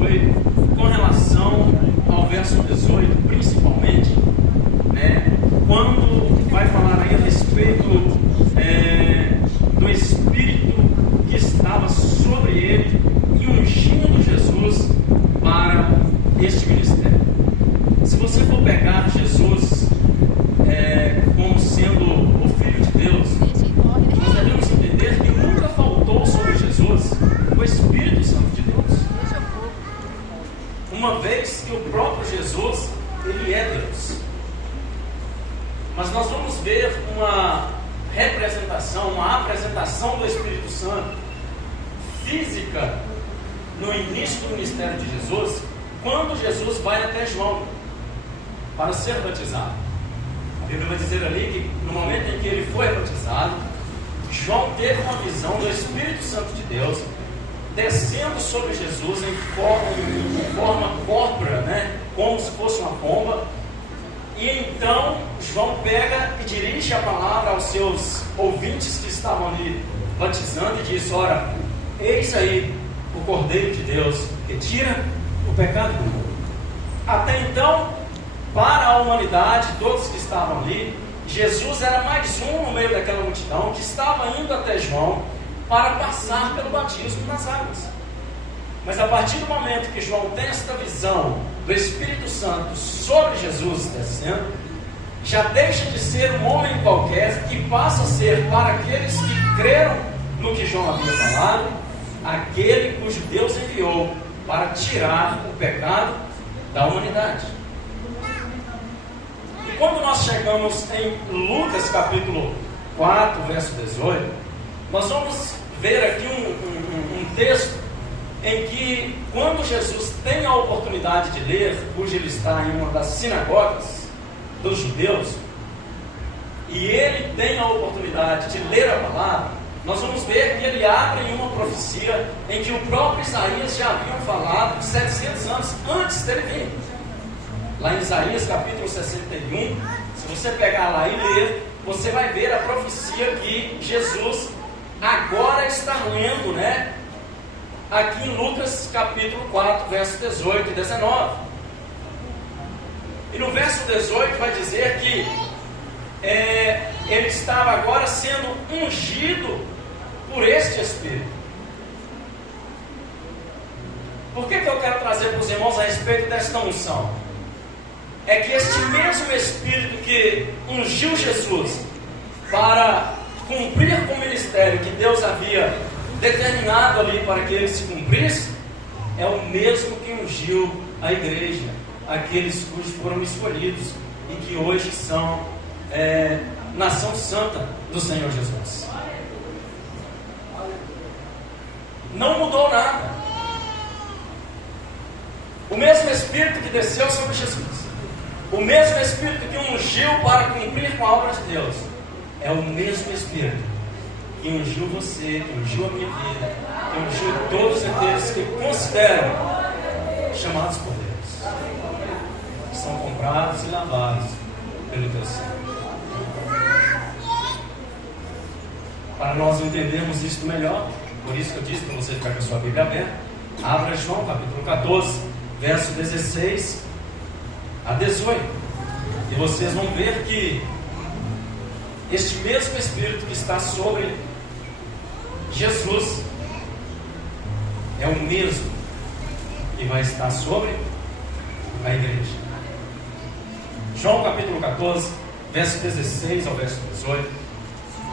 foi com relação ao verso 18, principalmente, né, quando vai falar aí a respeito do Espírito que estava sobre ele e ungindo Jesus para este ministério. Se você for pegar Jesus como sendo o Filho de Deus, nós devemos entender que nunca faltou sobre Jesus o Espírito Santo de Deus. Uma vez que o próprio Jesus, ele é Deus. Mas nós vamos ver uma representação, uma apresentação do Espírito Santo física no início do ministério de Jesus, quando Jesus vai até João para ser batizado. A Bíblia vai dizer ali que no momento em que ele foi batizado, João teve uma visão do Espírito Santo de Deus descendo sobre Jesus em forma corpórea, né? Como se fosse uma pomba. E então João pega e dirige a palavra aos seus ouvintes que estavam ali batizando e diz: ora, eis aí o Cordeiro de Deus que tira o pecado do mundo. Até então, para a humanidade, todos que estavam ali, Jesus era mais um no meio daquela multidão que estava indo até João para passar pelo batismo nas águas. Mas a partir do momento que João tem esta visão do Espírito Santo sobre Jesus descendo, já deixa de ser um homem qualquer e passa a ser, para aqueles que creram no que João havia falado, aquele cujo Deus enviou para tirar o pecado da humanidade. E quando nós chegamos em Lucas capítulo 4, verso 18, nós vamos ver aqui um texto em que, quando Jesus tem a oportunidade de ler, hoje ele está em uma das sinagogas dos judeus, e ele tem a oportunidade de ler a palavra, nós vamos ver que ele abre em uma profecia em que o próprio Isaías já havia falado 700 anos antes dele vir. Lá em Isaías capítulo 61, se você pegar lá e ler, você vai ver a profecia que Jesus agora está lendo, né? Aqui em Lucas capítulo 4, verso 18 e 19. E no verso 18 vai dizer que ele estava agora sendo ungido por este Espírito. Por que eu quero trazer para os irmãos a respeito desta unção? É que este mesmo Espírito que ungiu Jesus para cumprir com o ministério que Deus havia determinado ali para que ele se cumprisse, é o mesmo que ungiu a igreja, aqueles cujos foram escolhidos e que hoje são nação santa do Senhor Jesus. Não mudou nada. O mesmo Espírito que desceu sobre Jesus, o mesmo Espírito que ungiu para cumprir com a obra de Deus, é o mesmo Espírito que ungiu você, que ungiu a minha vida, que ungiu todos aqueles que consideram chamados por Deus, que são comprados e lavados pelo teu sangue. Para nós entendermos isso melhor, por isso que eu disse para você ficar com a sua Bíblia aberta, abra João capítulo 14, verso 16 a 18, e vocês vão ver que este mesmo Espírito que está sobre Jesus é o mesmo que vai estar sobre a igreja. João capítulo 14, verso 16 ao verso 18,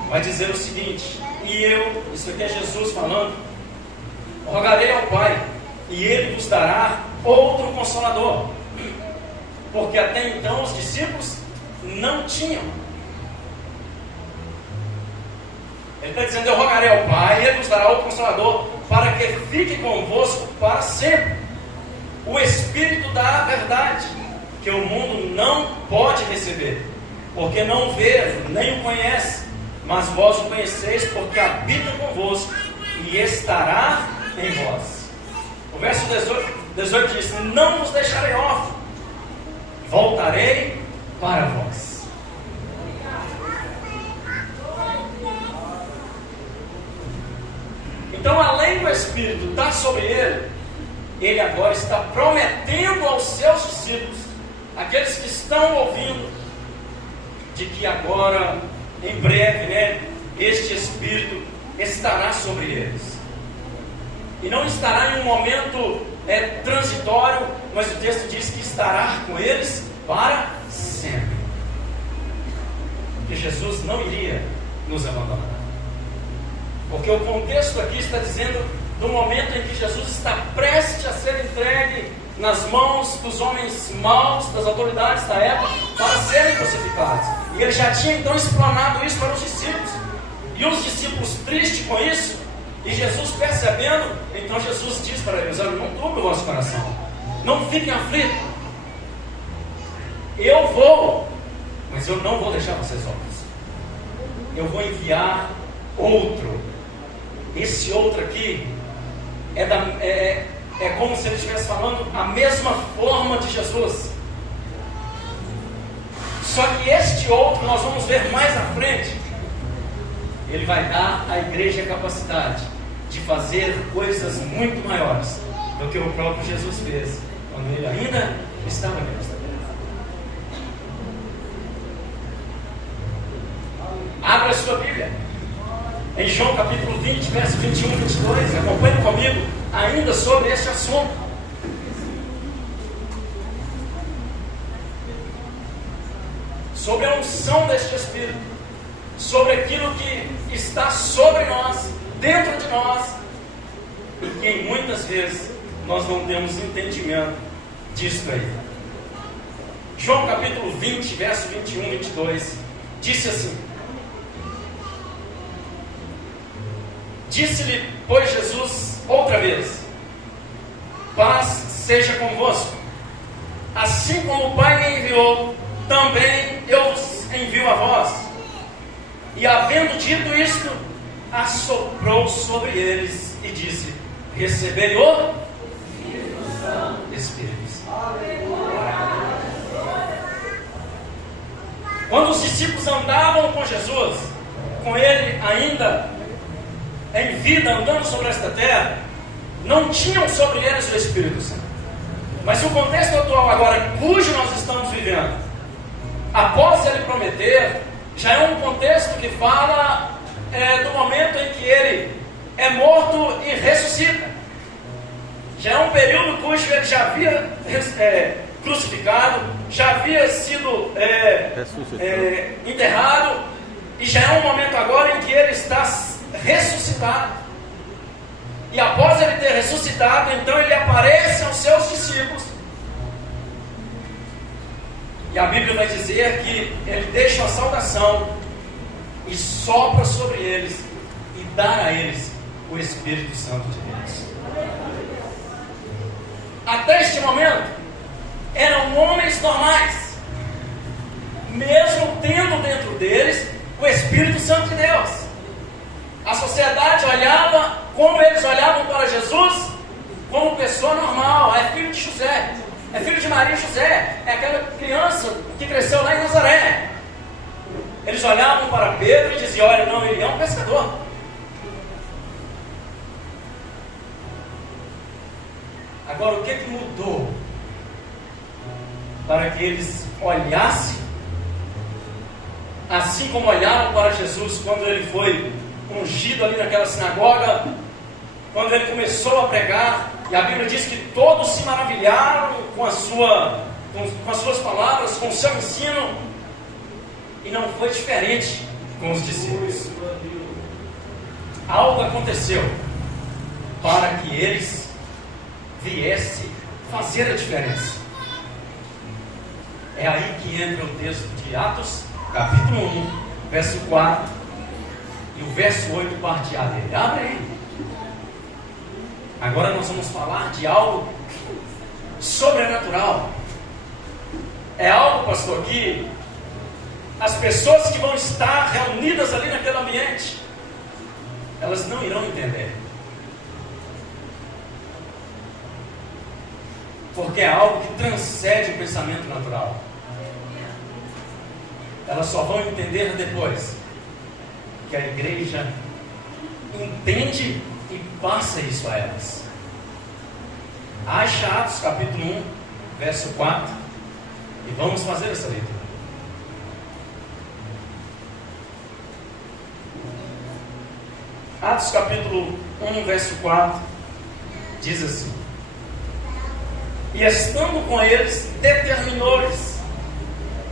vai dizer o seguinte: e eu, isso aqui é Jesus falando, rogarei ao Pai, e Ele vos dará outro Consolador, porque até então os discípulos não tinham. Ele está dizendo: eu rogarei ao Pai, e Ele vos dará outro Consolador, para que fique convosco para sempre, o Espírito da verdade, que o mundo não pode receber, porque não vê, nem o conhece, mas vós o conheceis, porque habita convosco e estará em vós. O verso 18 diz: não vos deixarei órfãos, voltarei para vós. Então, além do Espírito estar sobre ele, Ele agora está prometendo aos seus discípulos, aqueles que estão ouvindo, de que agora, em breve, este Espírito estará sobre eles. E não estará em um momento transitório, mas o texto diz que estará com eles para sempre. Que Jesus não iria nos abandonar. Porque o contexto aqui está dizendo do momento em que Jesus está prestes a ser entregue nas mãos dos homens maus, das autoridades da época, para serem crucificados. E ele já tinha então explanado isso para os discípulos. E os discípulos tristes com isso, e Jesus percebendo, então Jesus diz para eles: olha, não turbe o vosso coração, não fiquem aflitos, eu vou, mas eu não vou deixar vocês órfãos, eu vou enviar outro. Esse outro aqui é como se ele estivesse falando a mesma forma de Jesus. Só que este outro, nós vamos ver mais à frente, ele vai dar à igreja a capacidade de fazer coisas muito maiores do que o próprio Jesus fez quando ele ainda estava nesta terra. Abra a sua Bíblia em João capítulo 20, verso 21 e 22. Acompanhe comigo ainda sobre este assunto. Sobre a unção deste Espírito, sobre aquilo que está sobre nós, dentro de nós, e que muitas vezes nós não temos entendimento disso aí. João capítulo 20, verso 21 e 22, disse assim: disse-lhe, pois, Jesus outra vez: paz seja convosco. Assim como o Pai me enviou, também eu vos envio a vós. E havendo dito isto, assoprou sobre eles e disse: recebei o Espírito. Quando os discípulos andavam com Jesus, com ele ainda em vida, andando sobre esta terra, não tinham sobre eles o Espírito Santo. Mas o contexto atual agora, cujo nós estamos vivendo, após ele prometer, já é um contexto que fala do momento em que ele é morto e ressuscita. Já é um período cujo ele já havia crucificado, já havia sido enterrado, e já é um momento agora em que ele está ressuscitado. E após ele ter ressuscitado, então ele aparece aos seus discípulos. E a Bíblia vai dizer que ele deixa a saudação e sopra sobre eles e dá a eles o Espírito Santo de Deus. Até este momento, eram homens normais, mesmo tendo dentro deles o Espírito Santo de Deus. A sociedade olhava, como eles olhavam para Jesus, como pessoa normal. É filho de José, é filho de Maria e José, é aquela criança que cresceu lá em Nazaré. Eles olhavam para Pedro e diziam: olha, não, ele é um pescador. Agora, o que mudou para que eles olhassem assim como olharam para Jesus quando ele foi ungido ali naquela sinagoga, quando ele começou a pregar? E a Bíblia diz que todos se maravilharam com as suas palavras, com o seu ensino, e não foi diferente com os discípulos. Algo aconteceu para que eles viessem fazer a diferença. É aí que entra o texto de Atos, capítulo 1, verso 4, e o verso 8, parte A dele. Abre aí. Agora nós vamos falar de algo sobrenatural. É algo, pastor, que as pessoas que vão estar reunidas ali naquele ambiente, elas não irão entender. Porque é algo que transcende o pensamento natural. Elas só vão entender depois que a igreja entende e passa isso a elas. Acha Atos capítulo 1, verso 4, e vamos fazer essa leitura. Atos capítulo 1, verso 4, diz assim: e estando com eles, determinou-lhes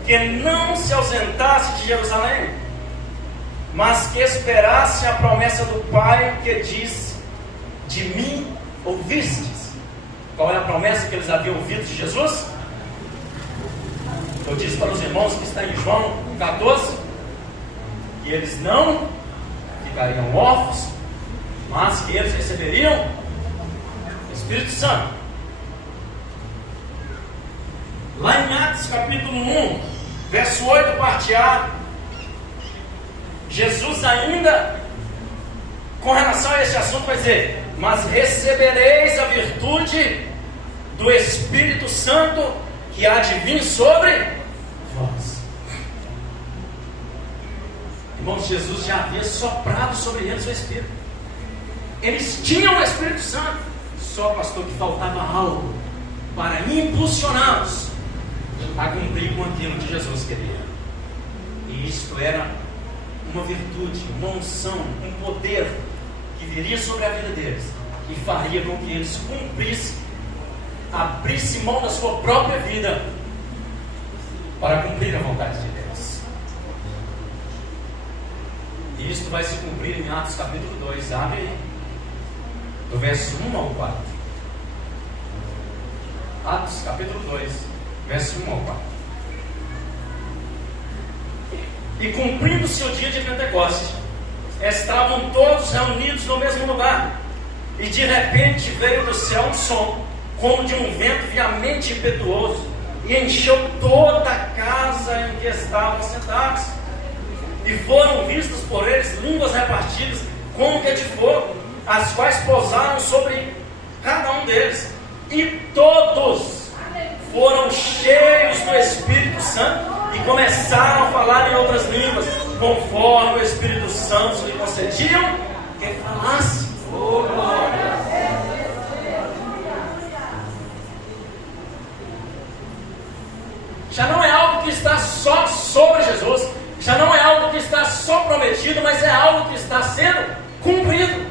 que não se ausentasse de Jerusalém, mas que esperasse a promessa do Pai, que disse: de mim ouvistes. Qual é a promessa que eles haviam ouvido de Jesus? Eu disse para os irmãos que está em João 14, que eles não ficariam órfãos, mas que eles receberiam o Espírito Santo. Lá em Atos capítulo 1, verso 8, parte A, Jesus ainda, com relação a este assunto, vai dizer: mas recebereis a virtude do Espírito Santo, que há de vir sobre vós. Irmãos, Jesus já havia soprado sobre eles o Espírito. Eles tinham o Espírito Santo, só, pastor, que faltava algo para impulsioná-los a cumprir com aquilo que Jesus queria. E isto era uma virtude, uma unção, um poder que viria sobre a vida deles e faria com que eles cumprissem, abrissem mão da sua própria vida para cumprir a vontade de Deus. E isto vai se cumprir em Atos capítulo 2, abre aí, do verso 1 ao 4. Atos capítulo 2, verso 1 ao 4. E cumprindo-se o dia de Pentecostes, estavam todos reunidos no mesmo lugar, e de repente veio do céu um som, como de um vento viamente impetuoso, e encheu toda a casa em que estavam sentados. E foram vistas por eles línguas repartidas, como que de fogo, as quais pousaram sobre cada um deles. E todos foram cheios do Espírito Santo e começaram a falar em outras línguas, conforme o Espírito Santo lhe concediam que falasse. Oh, glória! Já não é algo que está só sobre Jesus, já não é algo que está só prometido, mas é algo que está sendo cumprido.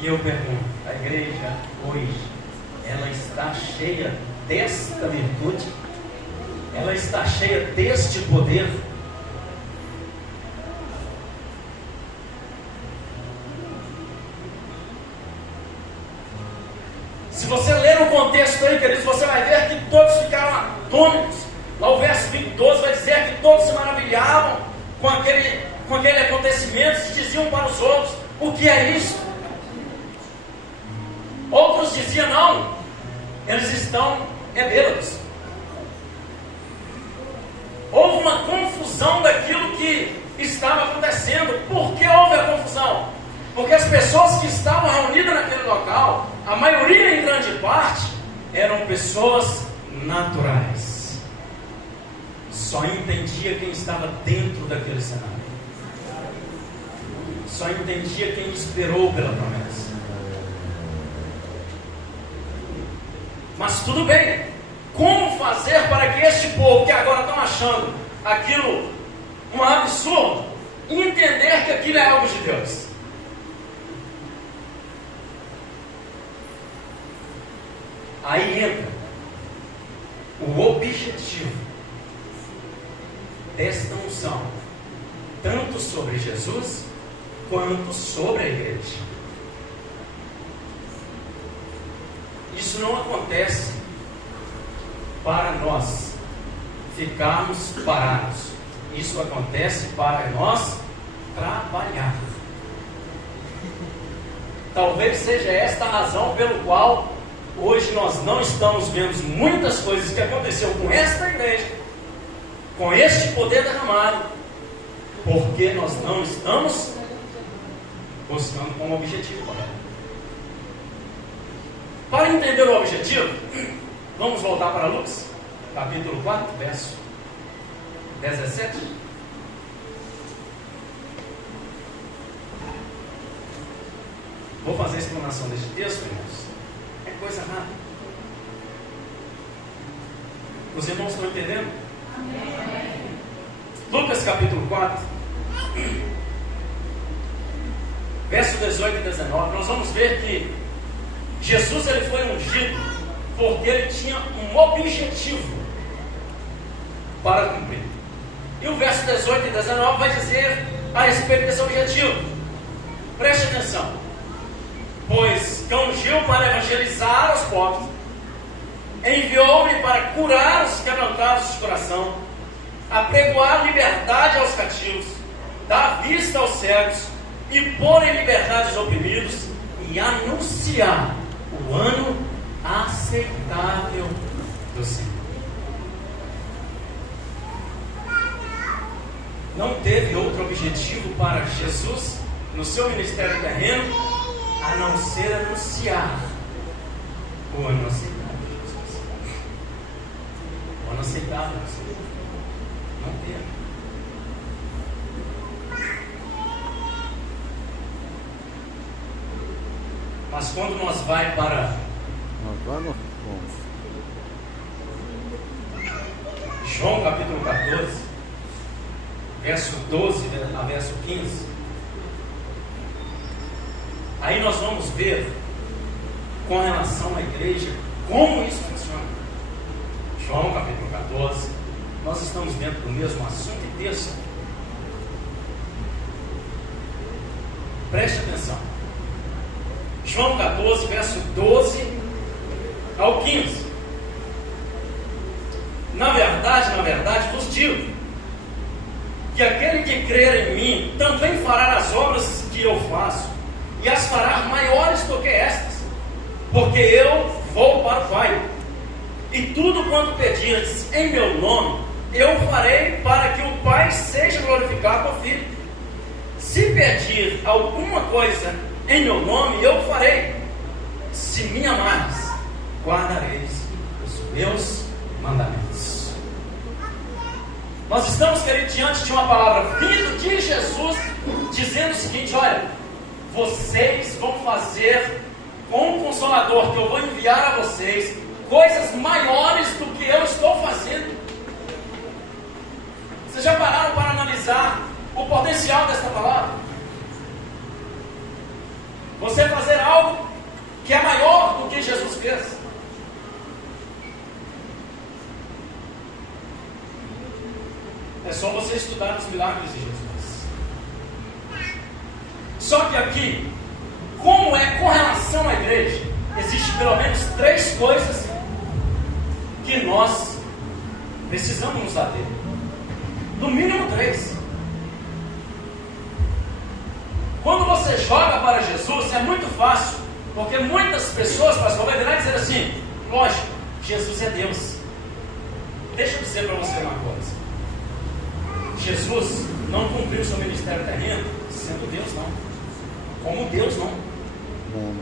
E eu pergunto, a igreja hoje, ela está cheia desta virtude? Ela está cheia deste poder? Se você ler o contexto aí, queridos, você vai ver que todos ficaram atônitos. Lá o verso 12 vai dizer que todos se maravilhavam com aquele acontecimento, se diziam para os outros: o que é isso? Outros diziam: não, eles estão bêbados. Houve uma confusão daquilo que estava acontecendo. Por que houve a confusão? Porque as pessoas que estavam reunidas naquele local, a maioria, em grande parte, eram pessoas naturais. Só entendia quem estava dentro daquele cenário. Só entendia quem esperou pela promessa. Mas tudo bem. Como fazer para que este povo, que agora estão achando aquilo um absurdo, entender que aquilo é algo de Deus? Aí entra o objetivo desta unção, tanto sobre Jesus quanto sobre a igreja. Isso não acontece para nós ficarmos parados. Isso acontece para nós trabalharmos. Talvez seja esta a razão pelo qual hoje nós não estamos vendo muitas coisas que aconteceu com esta igreja, com este poder derramado, porque nós não estamos buscando como objetivo correto. Para entender o objetivo, vamos voltar para Lucas, capítulo 4, verso 17. Vou fazer a explanação deste texto, irmãos. É coisa rápida. Os irmãos estão entendendo? Amém. Lucas capítulo 4, verso 18 e 19, nós vamos ver que Jesus ele foi ungido porque ele tinha um objetivo para cumprir. E o verso 18 e 19 vai dizer a respeito desse objetivo. Preste atenção. Pois que ungiu para evangelizar os pobres, enviou-me para curar os quebrantados de coração, apregoar liberdade aos cativos, dar vista aos cegos e pôr em liberdade os oprimidos e anunciar o ano aceitável do Senhor. Não teve outro objetivo para Jesus no seu ministério terreno a não ser anunciar o ano aceitável de Jesus. O ano aceitável do Senhor. Não teve. Mas quando nós vai para João capítulo 14, verso 12 a verso 15, aí nós vamos ver com relação à igreja como isso funciona. João capítulo 14, nós estamos dentro do mesmo assunto e texto. Preste atenção. João 14, verso 12 ao 15. Na verdade vos digo que aquele que crer em mim também fará as obras que eu faço, e as fará maiores do que estas, porque eu vou para o Pai. E tudo quanto pedirdes em meu nome, eu farei para que o Pai seja glorificado no Filho. Se pedir alguma coisa em meu nome, eu farei. Se me amares, guardareis os meus mandamentos. Nós estamos, queridos, diante de uma palavra vindo de Jesus, dizendo o seguinte: olha, vocês vão fazer com o Consolador que eu vou enviar a vocês coisas maiores do que eu estou fazendo. Vocês já pararam para analisar o potencial desta palavra? Você fazer algo que é maior do que Jesus fez. É só você estudar os milagres de Jesus. Só que aqui, como é com relação à igreja, existe pelo menos 3 coisas que nós precisamos nos ater. No mínimo 3. Quando você joga para Jesus, é muito fácil, porque muitas pessoas, pastor, vai virar e dizer assim: lógico, Jesus é Deus. Deixa eu dizer para você uma coisa: Jesus não cumpriu seu ministério terreno sendo Deus, não. Como Deus, não.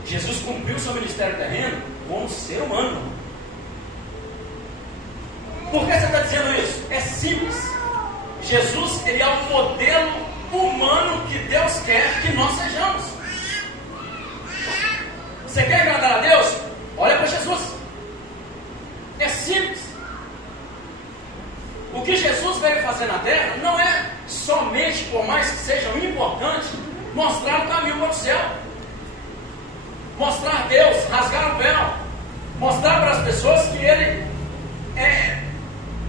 Jesus cumpriu seu ministério terreno como ser humano. Por que você está dizendo isso? É simples. Jesus, ele é o modelo humano que Deus quer que nós sejamos. Você quer agradar a Deus? Olha para Jesus. É simples. O que Jesus veio fazer na terra não é somente, por mais que seja importante, mostrar o caminho para o céu, mostrar Deus, rasgar o véu, mostrar para as pessoas que Ele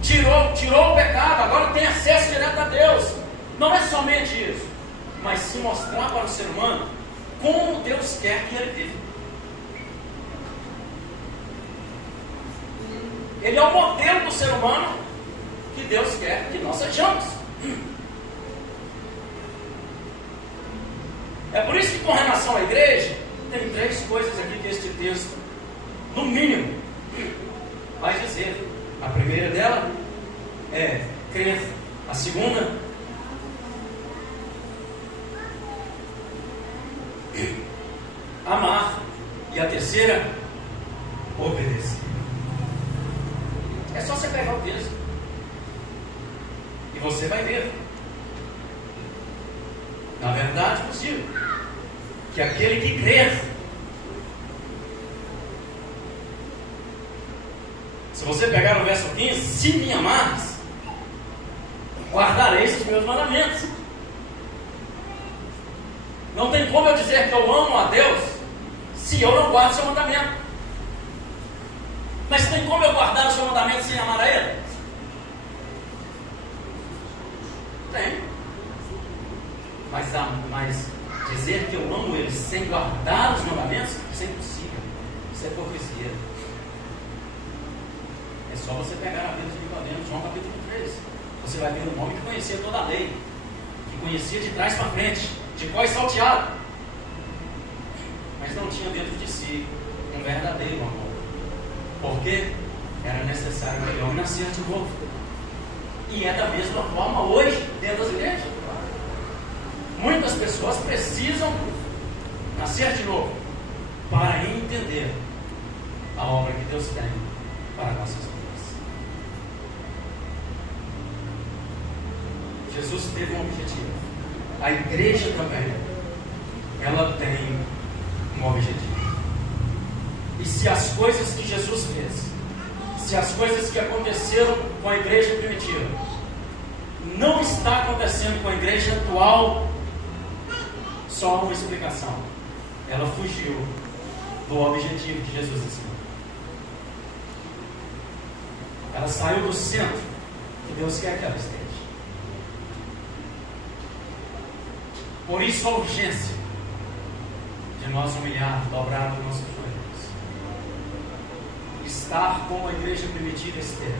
tirou o pecado, agora tem acesso direto a Deus. Não é somente isso, mas se mostrar para o ser humano como Deus quer que ele viva. Ele é o modelo do ser humano que Deus quer que nós sejamos. É por isso que, com relação à igreja, tem 3 coisas aqui que este texto, no mínimo, vai dizer. A primeira dela é crer. A segunda, amar. E a terceira, obedecer. É só você pegar o texto e você vai ver. Na verdade, vos digo que aquele que crer. Se você pegar no verso 15, se me amares, guardareis os meus mandamentos. Não tem como eu dizer que eu amo a Deus se eu não guardo o seu mandamento. Mas tem como eu guardar o seu mandamento sem amar a Ele? Tem. Mas dizer que eu amo Ele sem guardar os mandamentos, isso é impossível. Isso é hipocrisia. É só você pegar a Bíblia de Nicodemos, João capítulo 3. Você vai ver um homem que conhecia toda a lei, que conhecia de trás para frente, de cós salteado, mas não tinha dentro de si um verdadeiro amor. Porque era necessário que o homem nascer de novo. E é da mesma forma hoje dentro das igrejas. Muitas pessoas precisam nascer de novo para entender a obra que Deus tem para nossas vidas. Jesus teve um objetivo. A igreja também, ela tem um objetivo. E se as coisas que Jesus fez, se as coisas que aconteceram com a igreja primitiva não está acontecendo com a igreja atual, só há uma explicação: ela fugiu do objetivo que Jesus ensinou. Ela saiu do centro que Deus quer que ela esteja. Por isso a urgência de nós humilhar, dobrar os nossos joelhos, estar como a igreja primitiva esteve.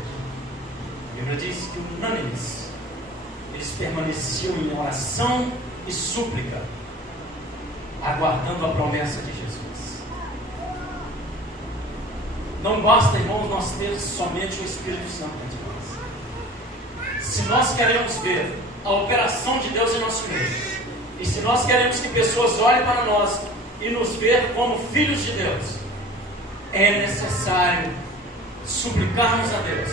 A Bíblia diz que unânimes eles permaneciam em oração e súplica, aguardando a promessa de Jesus. Não basta, irmãos, nós termos somente o Espírito Santo de nós. Se nós queremos ver a operação de Deus em nosso meio, e se nós queremos que pessoas olhem para nós e nos ver como filhos de Deus, é necessário suplicarmos a Deus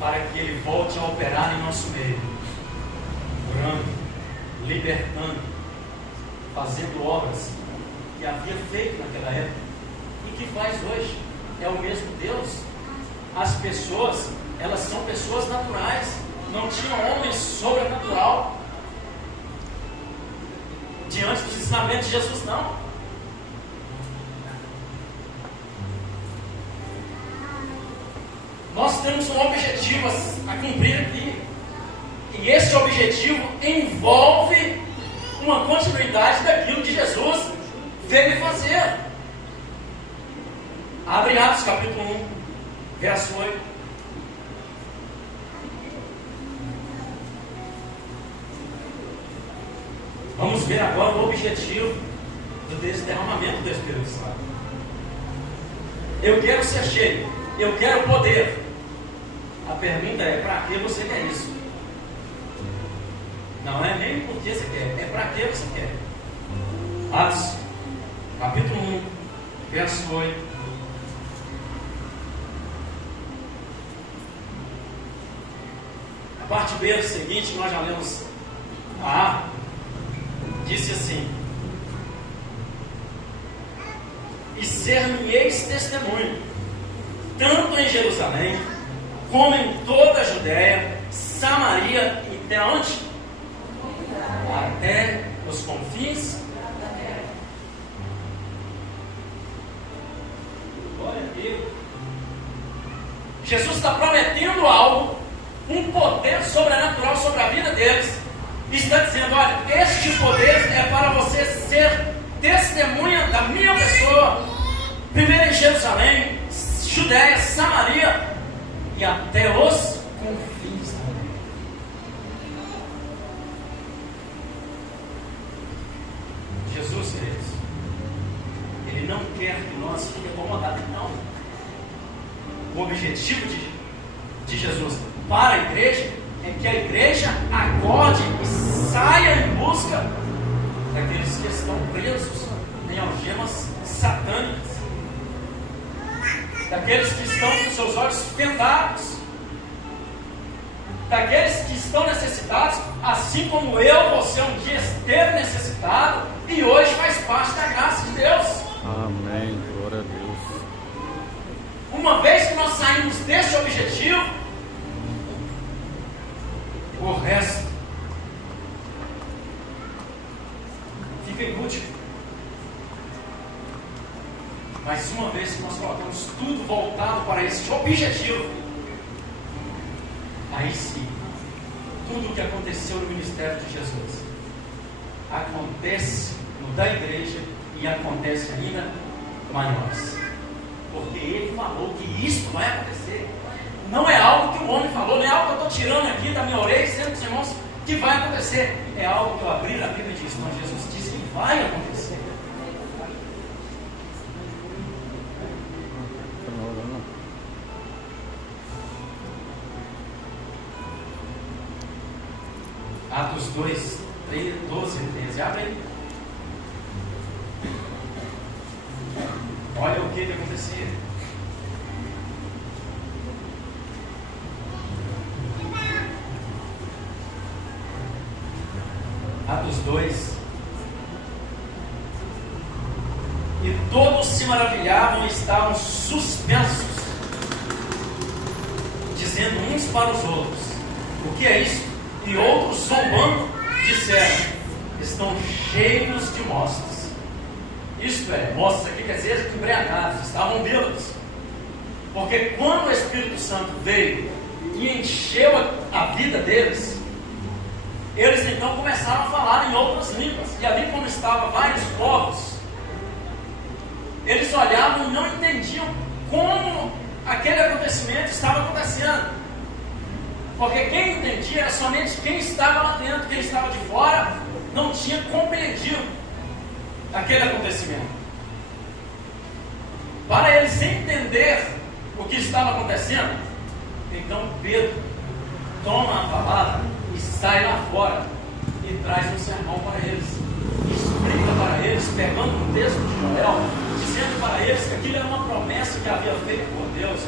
para que Ele volte a operar em nosso meio, curando, libertando, fazendo obras que havia feito naquela época e que faz hoje. É o mesmo Deus. As pessoas, elas são pessoas naturais, não tinham homem sobrenatural diante dos ensinamentos de Jesus, não. Nós temos um objetivo a cumprir aqui, e esse objetivo envolve uma continuidade daquilo que Jesus veio fazer. Abre Atos capítulo 1, verso 8. Vamos ver agora o objetivo desse derramamento do Espírito Santo. Eu quero ser cheio, eu quero poder. A pergunta é: para que você quer isso? Não é nem por que você quer, é para que você quer. Atos capítulo 1, verso 8. A parte B seguinte, nós já lemos a A, disse assim: e ser-me-eis testemunho, tanto em Jerusalém, como em toda a Judéia, Samaria e até onde? Até os confins da terra. Glória a Deus. Jesus está prometendo algo, um poder sobrenatural sobre a vida deles. E está dizendo: olha, este poder é para você ser testemunha da minha pessoa, primeiro em Jerusalém, Judéia, Samaria e até os confins da terra. Jesus, queridos, Ele não quer que nós fiquemos acomodados, não. O objetivo de Jesus para a igreja é que a igreja acorde e saia em busca daqueles que estão presos em algemas satânicas, daqueles que estão com seus olhos vendados, daqueles que estão necessitados, assim como eu, você um dia esteve necessitado e hoje faz parte da uma vez que nós saímos desse objetivo, o resto fica inútil. Mas uma vez que nós colocamos tudo voltado para esse objetivo, aí sim, tudo o que aconteceu no ministério de Jesus acontece no da igreja e acontece ainda maiores. Porque Ele falou que isso vai acontecer. Não é algo que o homem falou, não é algo que eu estou tirando aqui da minha orelha e dizendo para os irmãos que vai acontecer. É algo que eu abri a Bíblia e disse, mas Jesus disse que vai acontecer. Atos 2, 12 e 13. Abre aí. Olha o que acontecia. Atos 2. E todos se maravilhavam e estavam suspensos, dizendo uns para os outros: o que é isso? E outros, zombando, disseram: estão cheios de mostas. Isto é, mostas aqui quer dizer que embriagados, estavam bêbados. Porque quando o Espírito Santo veio e encheu a vida deles, eles então começaram a falar em outras línguas. E ali, como estavam vários povos, eles olhavam e não entendiam como aquele acontecimento estava acontecendo. Porque quem entendia era somente quem estava lá dentro, quem estava de fora não tinha compreendido aquele acontecimento. Para eles entender o que estava acontecendo, então Pedro toma a palavra e sai lá fora e traz um sermão para eles, explica para eles, pegando um texto de Joel, dizendo para eles que aquilo era uma promessa que havia feito por Deus,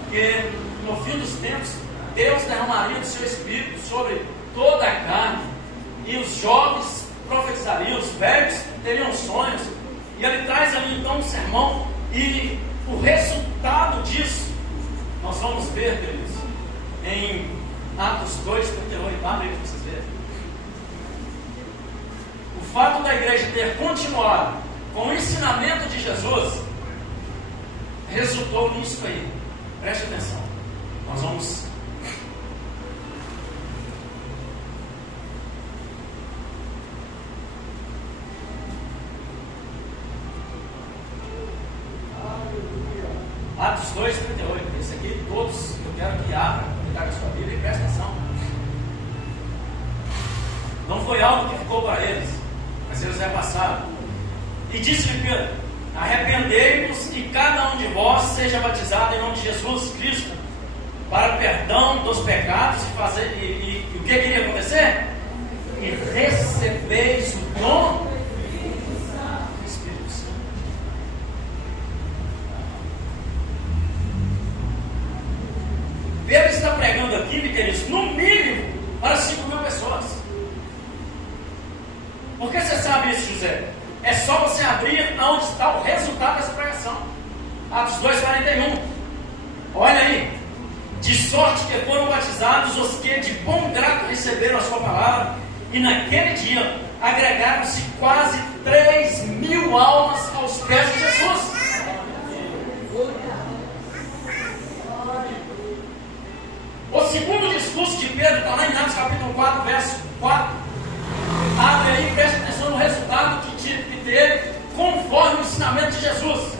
porque no fim dos tempos Deus derramaria do seu Espírito sobre toda a carne, e os jovens profetizariam, os velhos teriam sonhos. E ele traz ali então um sermão, e o resultado disso nós vamos ver, queridos, em Atos 2:38. Abre aí para vocês verem. O fato da igreja ter continuado com o ensinamento de Jesus resultou nisso aí. Preste atenção. Nós vamos Atos 2:38. Esse aqui, todos, eu quero que abra, pegar a sua Bíblia e preste atenção. Não foi algo que ficou para eles, mas eles repassaram. E disse-lhe Pedro: arrependei-vos e cada um de vós seja batizado em nome de Jesus Cristo para perdão dos pecados e o que iria acontecer? E recebeis o dom do Espírito Santo. Pedro está pregando aqui, meus queridos, no mínimo para 5.000 pessoas. Por que você sabe isso, José? É só você abrir onde está o resultado dessa pregação. Atos 2:41. Olha aí. De sorte que foram batizados os que de bom grado receberam a sua palavra, e naquele dia agregaram-se quase 3.000 almas aos pés de Jesus. O segundo discurso de Pedro está lá em Atos capítulo 4, verso 4. Abre aí e preste atenção no resultado que teve conforme o ensinamento de Jesus.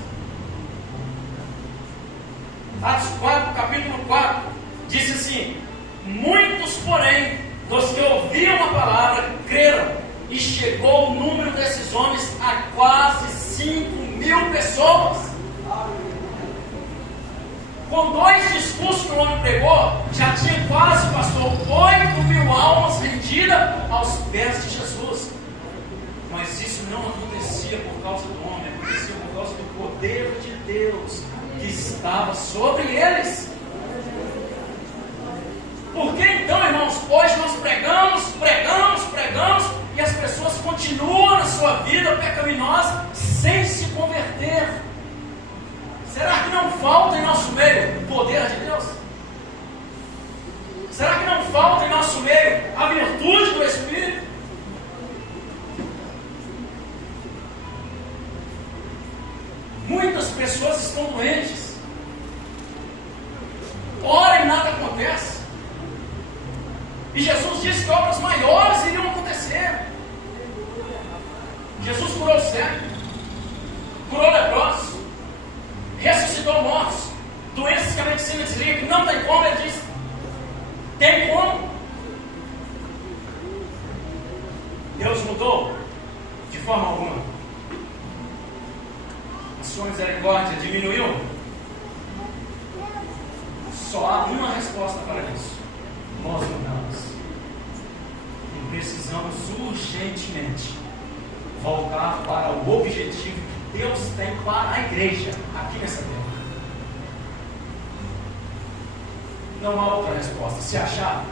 Atos 4, capítulo 4, diz assim: muitos, porém, dos que ouviram a palavra, creram, e chegou o número desses homens a quase 5.000 pessoas. Com 2 discursos que o homem pregou, já tinha quase, pastor, 8.000 almas rendidas aos pés de Jesus. Mas isso não acontecia por causa do homem, acontecia por causa do poder de Deus que estava sobre eles. Por que então, irmãos, hoje nós pregamos, e as pessoas continuam na sua vida pecaminosa sem se converter, Será que não falta em nosso meio o poder de Deus? Será que não falta em nosso meio a virtude do Espírito? Muitas pessoas estão doentes. Ora e nada acontece. E Jesus disse que obras maiores iriam acontecer. Jesus curou o cego, curou leprosos, ressuscitou mortos, doenças que a medicina dizia que não tem como, ele disse: tem como. Deus mudou? De forma alguma. A sua misericórdia diminuiu? Só há uma resposta para isso: nós mudamos. E precisamos urgentemente voltar para o objetivo que Deus tem para a igreja aqui nessa terra. Não há outra resposta. Se achar,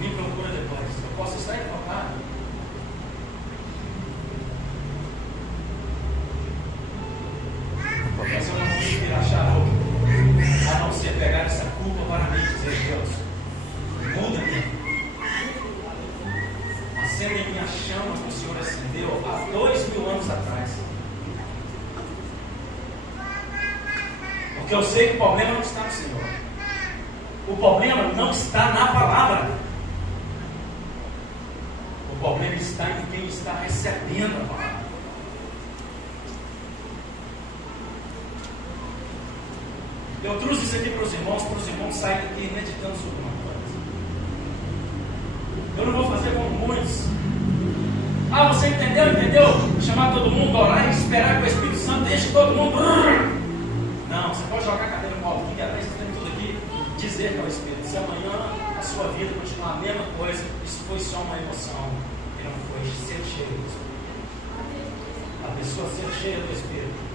me procura depois. Eu posso estar equivocado. Mas eu não consigo achar outro, a não ser pegar essa culpa para mim e dizer: Deus, muda-me. Acenda em minha chama que o Senhor acendeu há 2000 anos atrás. Porque eu sei que o problema não está no Senhor. O problema não está na palavra. O problema está em quem está recebendo a palavra. Eu trouxe isso aqui para os irmãos saírem daqui meditando sobre uma coisa. Eu não vou fazer como muitos. Ah, você entendeu? Chamar todo mundo, orar e esperar que o Espírito Santo deixe todo mundo. Não, você pode jogar a cadeira no alto, que até tem tudo aqui, dizer que é o Espírito. Se amanhã a sua vida continuar a mesma coisa, isso foi só uma emoção, e não foi ser cheio do Espírito. A pessoa ser cheia do Espírito,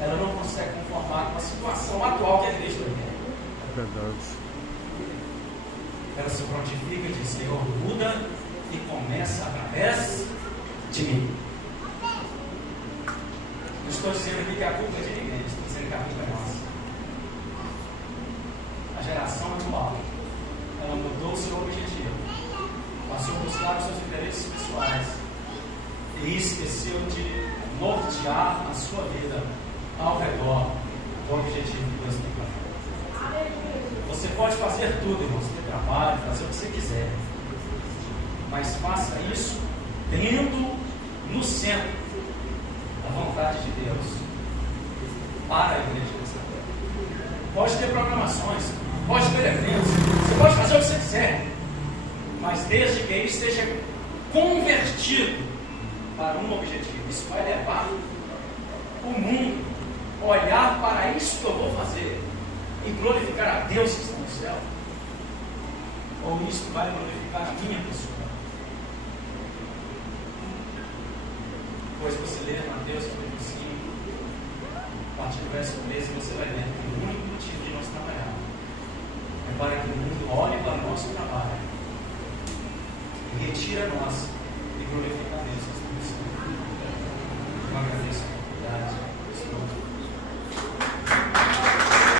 ela não consegue conformar com a situação atual que a igreja vive. É verdade. Ela se prontifica e diz: Senhor, muda, e começa através de mim. Não estou dizendo aqui que a culpa é de ninguém, estou dizendo que a culpa é nossa. A geração atual, ela mudou o seu objetivo, passou a buscar os seus interesses pessoais e esqueceu de nortear a sua vida ao redor do objetivo que Deus tem para ela. Você pode fazer tudo, irmãos, ter trabalho, fazer o que você quiser, mas faça isso tendo no centro a vontade de Deus para a igreja dessa terra. Pode ter programações, pode ter eventos, você pode fazer o que você quiser, mas desde que ele esteja convertido para um objetivo. Isso vai levar o mundo a olhar para isso que eu vou fazer e glorificar a Deus que está no céu, ou isso vai glorificar a minha pessoa. Pois você lê Mateus capítulo 5, a partir do verso 13, você vai ver que o único motivo de nós trabalhar é para que o mundo olhe para o nosso trabalho e retire a nós e glorifique a Deus que está no céu. Eu agradeço a oportunidade.